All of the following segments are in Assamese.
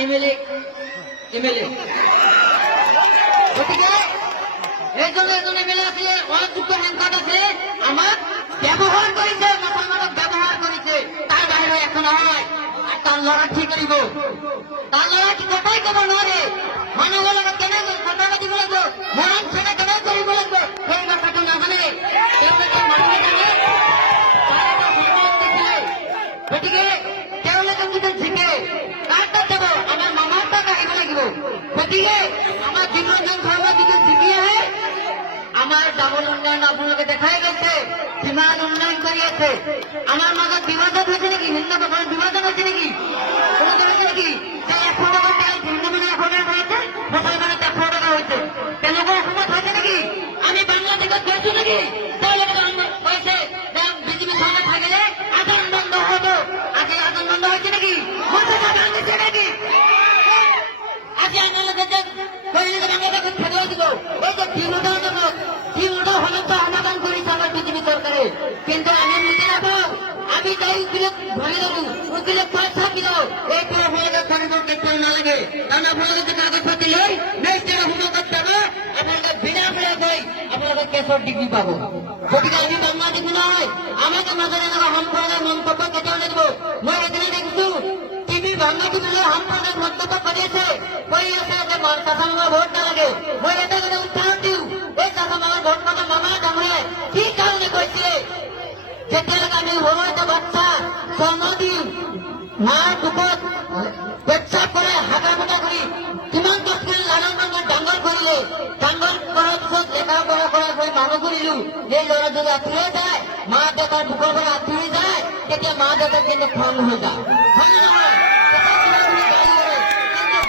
এমএলএ গতিকে এজন এমএলএ আছে, অযোগ্য হ্যান্ডকাৰ্ড আছে, আমাক ব্যবহাৰ কৰিছে, মুছলমানক ব্যবহাৰ কৰিছে, তাৰ বাহিৰে একো নহয়। আৰু তাৰ ল'ৰা কি কৰিব? তাৰ ল'ৰা কি কথাই ক'ব নোৱাৰে। মানুহৰ লগত কেনেকৈ কথা পাতিব লাগিব, মৰম চেনেহ কেনেকৈ কৰিব লাগিব, সেই কথাটো নাজানে। তেওঁলোকে মানুহে জানে তাৰ এটা সন্মান দিছিলে। গতিকে তেওঁলোকে যদি জিকে কাৰ তাত যাব? আমাৰ মামাৰ তাত আহিব লাগিব। গতিকে আমাৰ বিমোচন শৰ্মা যদি জিকি আহে, আমাৰ ডাবল উন্নয়ন আপোনালোকে দেখাই গৈছে, কিমান উন্নয়ন কৰি আছে। আমাৰ মাজত বিভাজন হৈছে নেকি? হিন্দু ভাষাৰ বিভাজন হৈছে নেকি? কোনোটা হৈছে নেকি? যে 100 টকা তেল হিন্দু মানুহে 100 টকা হৈছে, মুছলমানে 100 টকা হৈছে। তেওঁলোকৰ অসমত হৈছে নেকি? আমি বাংলাদেশত গৈছো নেকি? তেওঁলোকে কৈছে যে বিজেপি চৰকাৰ থাকিলে আদান বন্ধ হব। আজি আদান বন্ধ হৈছে নেকি? মুছলমান বাংলাদেশে নেকি? আজি আপোনালোকে যে কৈছে বাংলাদেশত খেদুৱাই দিব, এই যে তিনিটা সমস্যা সমাধান কৰিছে আমাৰ বিজেপি চৰকাৰে। কিন্তু আমি বুজি নাপাওঁ, আমি তাই উকিলক ধৰি থাকো, উকিলক পইচা দিওঁ। এইটো আপোনালোকে কৰিব কেতিয়াও নালাগে। কাৰণ আপোনালোকে কাগজ পাতি লৈ নেক্সট অসমত যাব, আপোনালোকে বিনামূলীয়াকৈ আপোনালোকে কেছৰ ডিগ্ৰী পাব। গতিকে আমি বাংলাদেশী নহয়, আমাকে মাজত এনেকুৱা সম্প্ৰদায়ৰ মন্তব্য কেতিয়াও নিদিব। মই এদিনে দেখিছো টিভি বাংলাদেশলৈ সম্প্ৰদায়ৰ মন্তব্য কৰি আছে যে চাচামামাৰ ভোট নালাগে। মই এটা কথা উত্থান দিওঁ, এই চাচামামাৰ ভোট নালাগে মামা ডাঙৰীয়াই কি কাৰণে কৈছিলে? যেতিয়ালৈকে আমি সৰু এটা বাচ্চা জন্ম দিওঁ, মাৰ বুকত পেচাব কৰে, হাগা মুটা কৰি কিমান কষ্ট কৰি লালন পালন ডাঙৰ কৰিলে। ডাঙৰ কৰাৰ পিছত লেখা পঢ়া কৰি মানুহ কৰিলো। এই ল'ৰা যদি আঁতৰি যায়, মা দেউতাৰ বুকৰ পৰা আঁতৰি যায়, তেতিয়া মা দেউতাক কিন্তু খং হৈ যায়, হয় নে নহয়?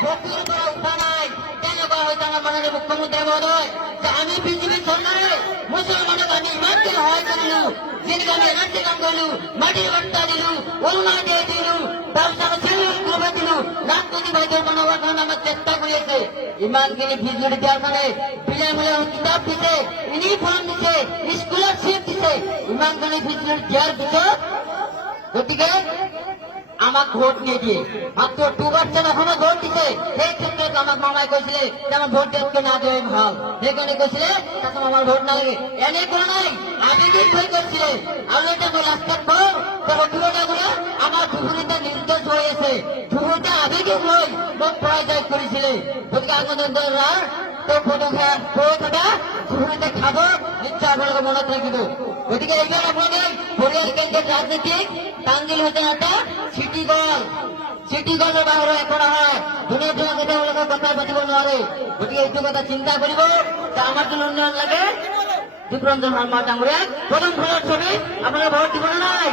ভক্তিৰ পৰা উঠা নাই। তেনেকুৱা হৈছে আমাৰ মাননীয় মুখ্যমন্ত্ৰী মহোদয় যে আমি বিজেপি চৰকাৰে মুছলমানক আমি ইমানকে সহায় কৰিলো, যেনেকৈ আমি এনাৰ্জি কাম কৰিলো, মাটিৰ বৰ্তা দিলো, অৰুণাচল দিলো, তাৰপিছত চিলিৰ গ্ৰুপে দিলো, ৰাজনীতি বাইদেউ বনাবৰ কাৰণে আমাক চেষ্টা কৰি আছে। ইমানখিনি বিজুলী দিয়াৰ কাৰণে বিনামূলীয়া কিতাপ দিছে, ইউনিফৰ্ম দিছে, স্কলাৰশ্বিপ দিছে, ইমানখিনি বিজুলী দিয়াৰ পিছত গতিকে আমাক ভোট নিদিয়ে। মাত্ৰ 2% অসমত ভোট দিছে। সেই ক্ষেত্ৰত আমাক মামাই কৈছিলে যে আমাৰ ভোট দিয়াতকৈ না দিয়াই ভাল। সেইকাৰণে কৈছিলে তাতে আমাৰ ভোট নালাগে। এনে কোৱা নাই, আবেগিক হৈ কৈছিলে। আৰু এটা মই ৰাস্তাত কওঁ যে অভিভাৱকসকলে আমাৰ ধুবুৰীতে নিৰ্দেশ হৈ আছে, ধুবুৰীতে আবেগিক হৈ মোক পৰাজয় কৰিছিলে। গতিকে আগতে তেওঁ ফটো কৈ থকা ধুবুৰীতে খাব, নিশ্চয় আপোনালোকে মনত ৰাখিব। গতিকে এইবাৰ আপোনালোকে পৰিয়াল কেন্দ্ৰিক ৰাজনীতিক তানজিল হোসেন এটা চিটি গলৰ বাহিৰে একো নহয়। ধুনীয়া ধুনীয়াকে তেওঁলোকে কথা পাতিব নোৱাৰে। গতিকে এইটো কথা চিন্তা কৰিব যে আমাৰ যদি উন্নয়ন লাগে, দীপৰঞ্জন শৰ্মা ডাঙৰীয়াক প্ৰথম ফলৰ ছবি আপোনালোকে ভোট দিব নে নাই?